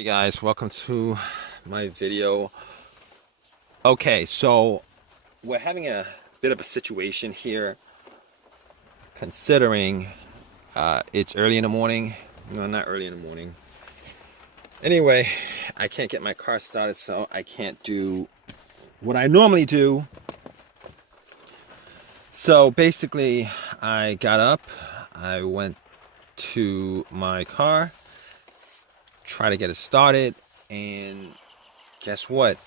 Hey guys, welcome to my video. Okay, so we're having a bit of a situation here considering it's early in the morning. No, not early in the morning. Anyway, I can't get my car started, so I can't do what I normally do. So basically, I got up, I went to my car, tried to get it started, and guess what?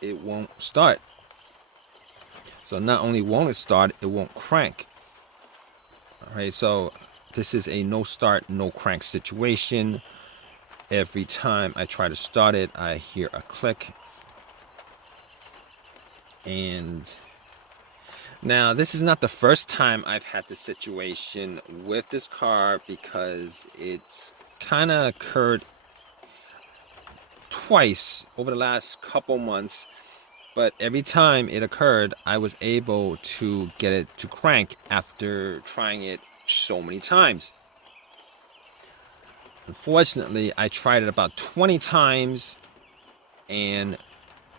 It won't start. So not only won't it start, it won't crank. All right, so this is a no start, no crank situation. Every time I try to start it, I hear a click. And now this is not the first time I've had this situation with this car, because it's kind of occurred twice over the last couple months. But every time it occurred, I was able to get it to crank after trying it so many times. Unfortunately, I tried it about 20 times and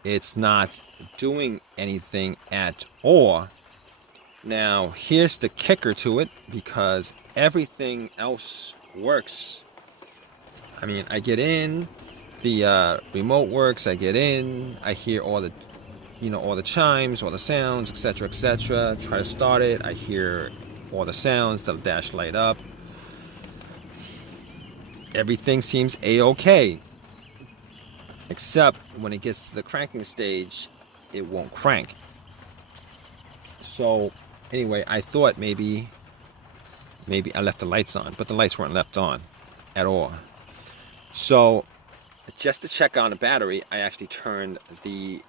it's not doing anything at all. Now, here's the kicker to it, because everything else works. I mean, I get in, the remote works, I get in, I hear all the all the chimes, all the sounds, etc., etc. Try to start it, I hear all the sounds, the dash light up. Everything seems a-okay, except when it gets to the cranking stage, it won't crank. So anyway, I thought maybe I left the lights on, but the lights weren't left on at all. So just to check on the battery, I actually turned the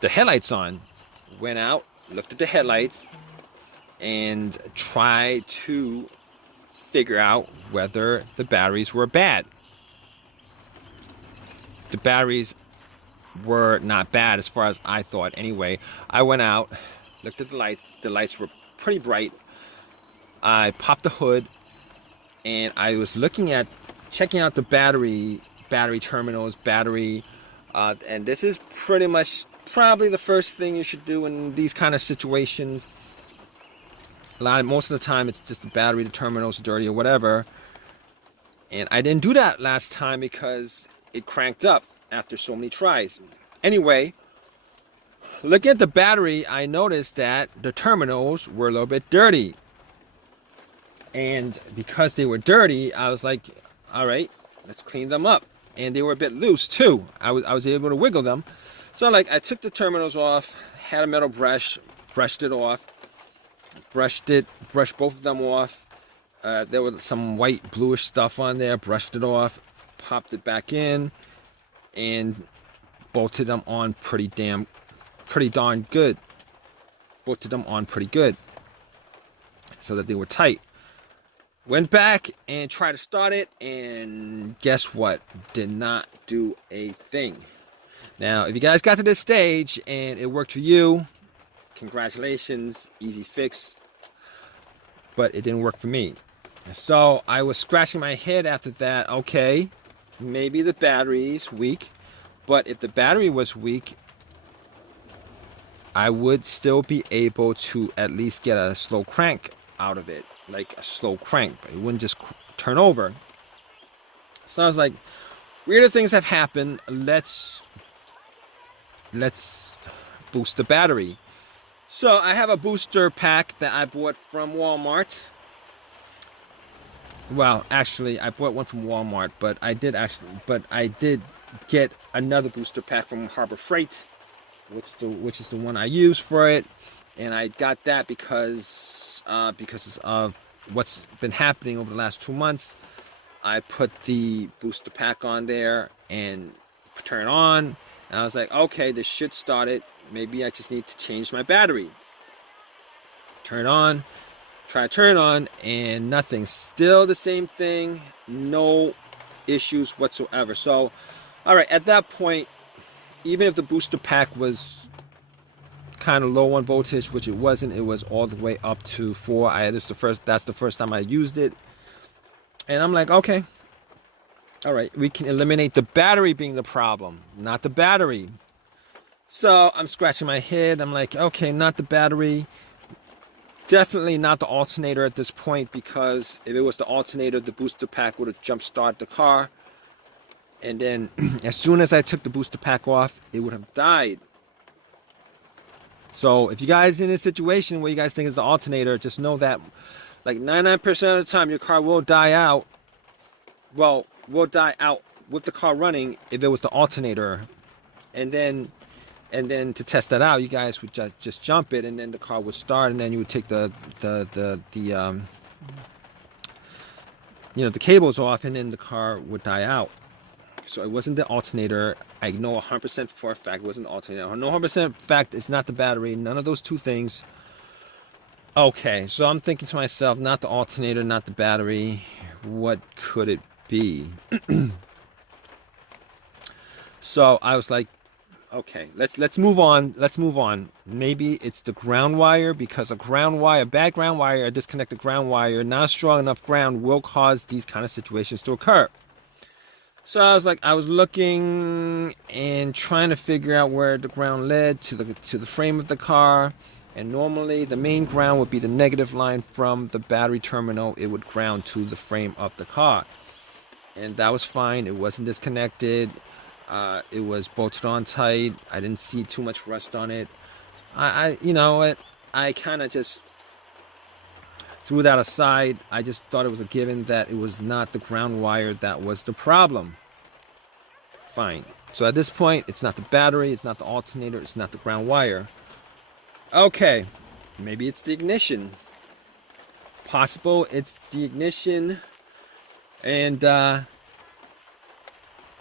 headlights on, went out, looked at the headlights, and tried to figure out whether the batteries were bad. The batteries were not bad as far as I thought anyway. I went out, looked at the lights were pretty bright. I popped the hood and I was checking out the battery terminals, and this is pretty much probably the first thing you should do in these kind of situations. Most of the time it's just the battery, the terminals are dirty or whatever. And I didn't do that last time because it cranked up after so many tries. Anyway, looking at the battery, I noticed that the terminals were a little bit dirty. And because they were dirty, I was like, all right, let's clean them up. And they were a bit loose too. I was able to wiggle them. So I took the terminals off, had a metal brush, brushed it off, brushed both of them off. There was some white bluish stuff on there, brushed it off, popped it back in, and bolted them on pretty darn good. Bolted them on pretty good so that they were tight. Went back and tried to start it, and guess what? Did not do a thing. Now, if you guys got to this stage and it worked for you, congratulations, easy fix. But it didn't work for me. So I was scratching my head after that. Okay, maybe the battery's weak. But if the battery was weak, I would still be able to at least get a slow crank out of it. Like a slow crank. It wouldn't just turn over. So I was like, weirder things have happened. Let's boost the battery. So I have a booster pack that I bought from Walmart. Well, actually, I bought one from Walmart, but I did get another booster pack from Harbor Freight, which is the one I use for it. And I got that because of what's been happening over the last 2 months. I put the booster pack on there and turn it on. And I was like, okay, this should start it. Maybe I just need to change my battery. Turn it on. Try to turn it on, and nothing. Still the same thing. No issues whatsoever. So, all right, at that point, even if the booster pack was kind of low on voltage, which it wasn't, it was all the way up to 4. That's the first time I used it. And I'm like, okay, All right, we can eliminate the battery being the problem, not the battery. So I'm scratching my head. I'm like, okay, not the battery. Definitely not the alternator at this point, because if it was the alternator, the booster pack would have jump started the car. And then as soon as I took the booster pack off, it would have died. So if you guys in a situation where you guys think it's the alternator, just know that like 99% of the time your car will die out. Well, will die out with the car running if it was the alternator. And then to test that out, you guys would just jump it, and then the car would start, and then you would take the cables off, and then the car would die out. So it wasn't the alternator. I know 100% for a fact it wasn't the alternator. I know 100% fact it's not the battery. None of those two things. Okay, so I'm thinking to myself, not the alternator, not the battery. What could it be? So I was like, okay, let's move on. Let's move on. Maybe it's the ground wire, because a ground wire, bad ground wire, a disconnected ground wire, not strong enough ground will cause these kind of situations to occur. So I was looking and trying to figure out where the ground led to the frame of the car. And normally the main ground would be the negative line from the battery terminal. It would ground to the frame of the car. And that was fine. It wasn't disconnected. It was bolted on tight. I didn't see too much rust on it. You know what? I kind of just threw that aside. I just thought it was a given that it was not the ground wire that was the problem. Fine. So at this point, it's not the battery, it's not the alternator, it's not the ground wire. Okay, maybe it's the ignition. Possible it's the ignition. And I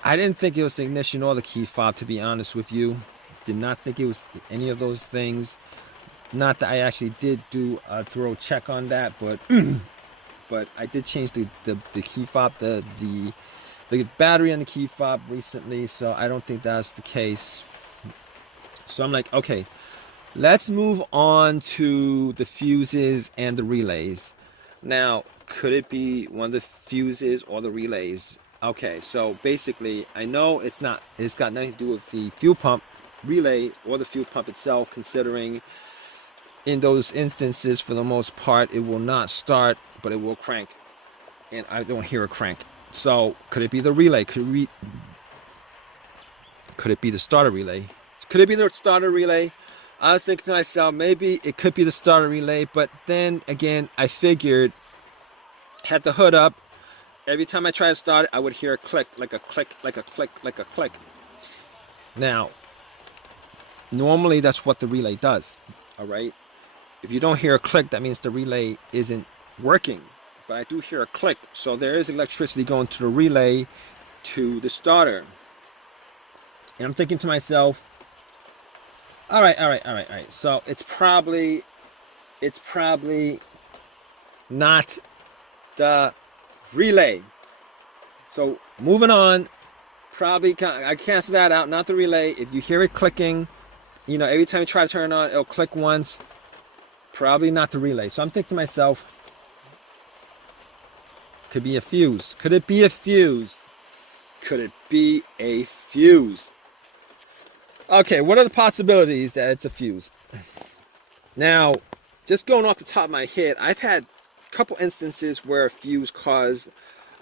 didn't think it was the ignition or the key fob, to be honest with you. Did not think it was any of those things. Not that I actually did do a thorough check on that, but but I did change the key fob, the battery on the key fob recently, so I don't think that's the case. So I'm like, okay, let's move on to the fuses and the relays. Now, could it be one of the fuses or the relays? Okay, so basically, I know it's got nothing to do with the fuel pump relay or the fuel pump itself, considering in those instances, for the most part, it will not start, but it will crank. And I don't hear a crank. So, could it be the relay? Could it be the starter relay? Could it be the starter relay? I was thinking to myself, maybe it could be the starter relay, but then again, I figured, had the hood up, every time I try to start it, I would hear a click, like a click, like a click, like a click. Now, normally that's what the relay does, all right? If you don't hear a click, that means the relay isn't working. But I do hear a click, so there is electricity going to the relay to the starter. And I'm thinking to myself, all right. So it's probably not the relay. So moving on, I cancel that out, not the relay. If you hear it clicking, every time you try to turn it on, it'll click once. Probably not the relay. So I'm thinking to myself, could be a fuse. Could it be a fuse? Could it be a fuse? Okay, what are the possibilities that it's a fuse? Now, just going off the top of my head, I've had a couple instances where a fuse caused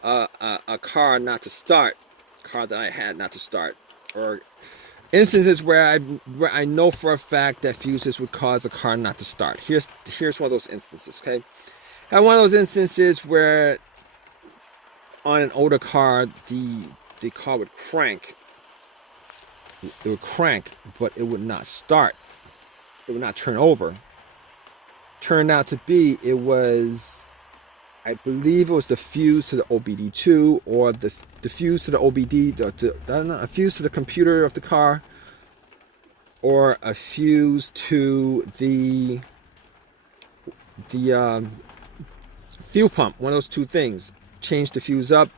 a car not to start. Car that I had not to start. Or instances where I know for a fact that fuses would cause a car not to start. Here's one of those instances, okay? I had one of those instances where on an older car, the car would crank. It would crank, but it would not start. It would not turn over. Turned out to be, I believe it was the fuse to the OBD2, or the fuse to the OBD, a fuse to the computer of the car, or a fuse to the fuel pump. One of those two things. Change the fuse up,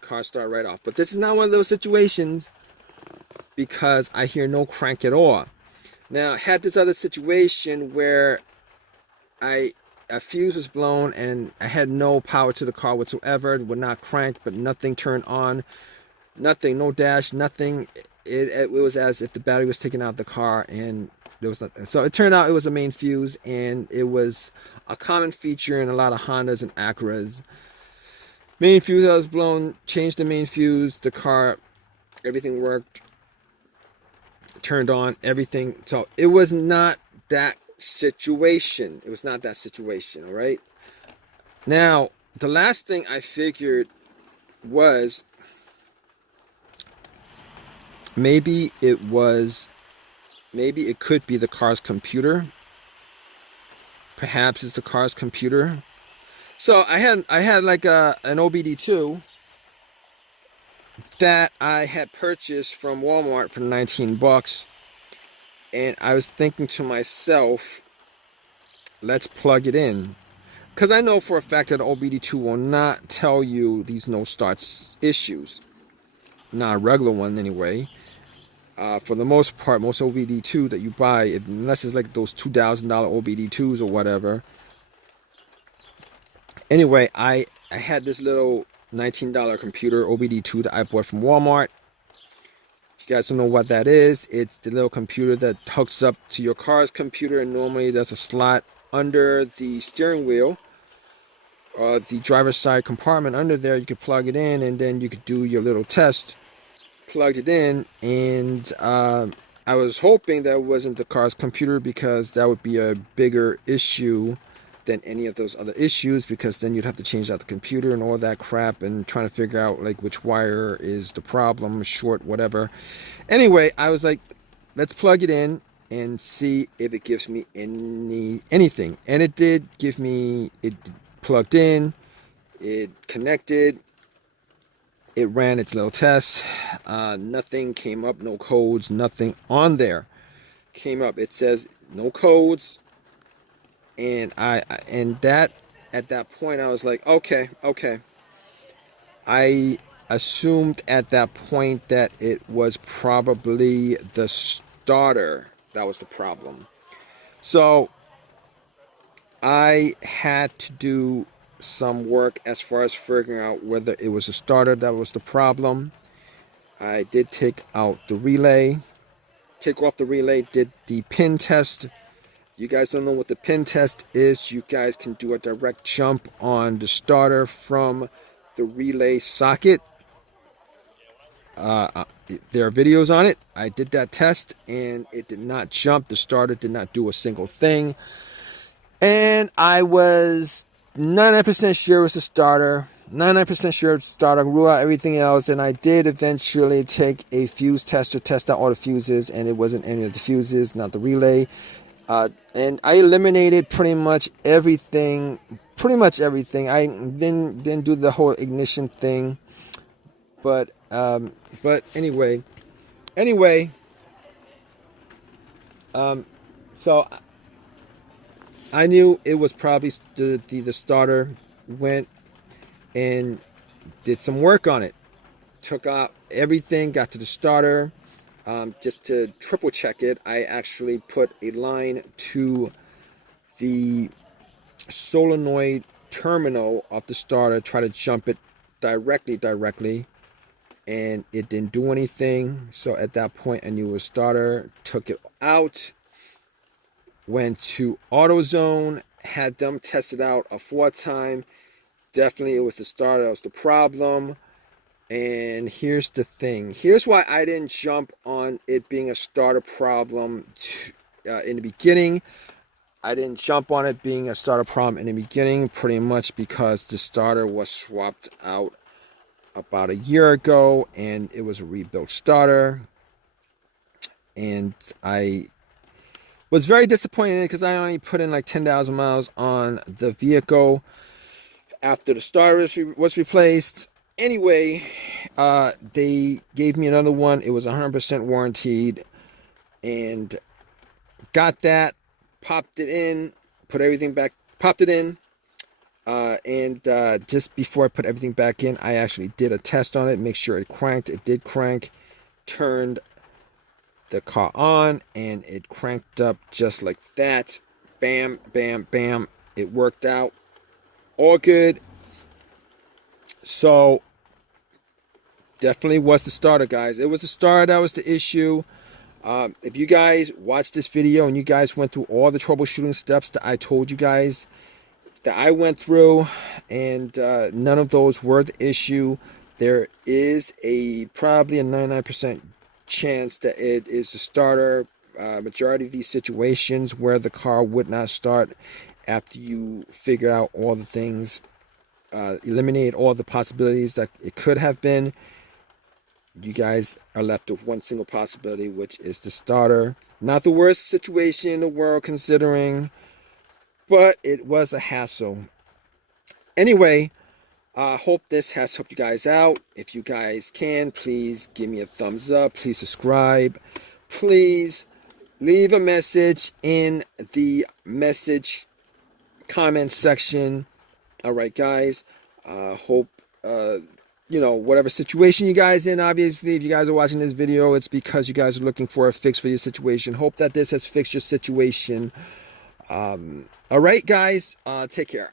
car start right off. But this is not one of those situations, because I hear no crank at all. Now, I had this other situation where I a fuse was blown, and I had no power to the car whatsoever. It would not crank, but nothing turned on. Nothing, no dash, nothing. It was as if the battery was taken out of the car, and there was nothing. So it turned out it was a main fuse, and it was a common feature in a lot of Hondas and Acuras. Main fuse that was blown, changed the main fuse, the car, everything worked, turned on, everything. So it was not that situation. It was not that situation, all right? Now, the last thing I figured was maybe it could be the car's computer. Perhaps it's the car's computer. So I had like an OBD2 that I had purchased from Walmart for 19 bucks. And I was thinking to myself, let's plug it in. Because I know for a fact that OBD2 will not tell you these no starts issues. Not a regular one anyway. For the most part, most OBD2 that you buy, unless it's like those $2,000 OBD2s or whatever. Anyway, I had this little $19 computer OBD2 that I bought from Walmart. If you guys don't know what that is, it's the little computer that hooks up to your car's computer, and normally there's a slot under the steering wheel, or the driver's side compartment under there. You could plug it in, and then you could do your little test. Plugged it in, and I was hoping that it wasn't the car's computer, because that would be a bigger issue than any of those other issues, because then you'd have to change out the computer and all that crap, and trying to figure out like which wire is the problem, short, whatever. Anyway, I was like, let's plug it in and see if it gives me anything. And it did give me, it plugged in, it connected, it ran its little test. Nothing came up, no codes, nothing on there came up. It says no codes, and at that point I was like, okay. I assumed at that point that it was probably the starter that was the problem. So I had to do some work as far as figuring out whether it was a starter that was the problem. I did take off the relay, did the pin test. You guys don't know what the pin test is, you guys can do a direct jump on the starter from the relay socket. There are videos on it. I did that test, and it did not jump. The starter did not do a single thing. And I was 99% sure it was a starter. 99% sure it's a starter. Rule out everything else. And I did eventually take a fuse tester, test out all the fuses, and it wasn't any of the fuses, not the relay. And I eliminated pretty much everything. I didn't do the whole ignition thing. But anyway. So I knew it was probably the starter. Went and did some work on it. Took out everything, got to the starter. Just to triple check it, I actually put a line to the solenoid terminal of the starter, try to jump it directly, and it didn't do anything. So at that point I knew it was starter. Took it out, went to AutoZone, had them test it out a fourth time. Definitely it was the starter that was the problem. And here's the thing. Here's why I didn't jump on it being a starter problem in the beginning. I didn't jump on it being a starter problem in the beginning, pretty much because the starter was swapped out about a year ago, and it was a rebuilt starter. And I was very disappointed in it, because I only put in like 10,000 miles on the vehicle after the starter was replaced. Anyway, they gave me another one. It was 100% warranted, and got that, popped it in, put everything back, popped it in, and just before I put everything back in, I actually did a test on it, make sure it cranked. It did crank. Turned the car on, and it cranked up just like that. Bam, bam, bam. It worked out all good. So definitely was the starter, guys. It was the starter that was the issue. If you guys watched this video and you guys went through all the troubleshooting steps that I told you guys that I went through, and none of those were the issue, there is probably a 99% chance that it is the starter. Majority of these situations where the car would not start after you figure out all the things, eliminate all the possibilities that it could have been, you guys are left with one single possibility, which is the starter. Not the worst situation in the world considering, but it was a hassle. Anyway, I hope this has helped you guys out. If you guys can, please give me a thumbs up. Please subscribe. Please leave a message in the message comment section. All right, guys. Hope, whatever situation you guys in, obviously, if you guys are watching this video, it's because you guys are looking for a fix for your situation. Hope that this has fixed your situation. All right, guys. Take care.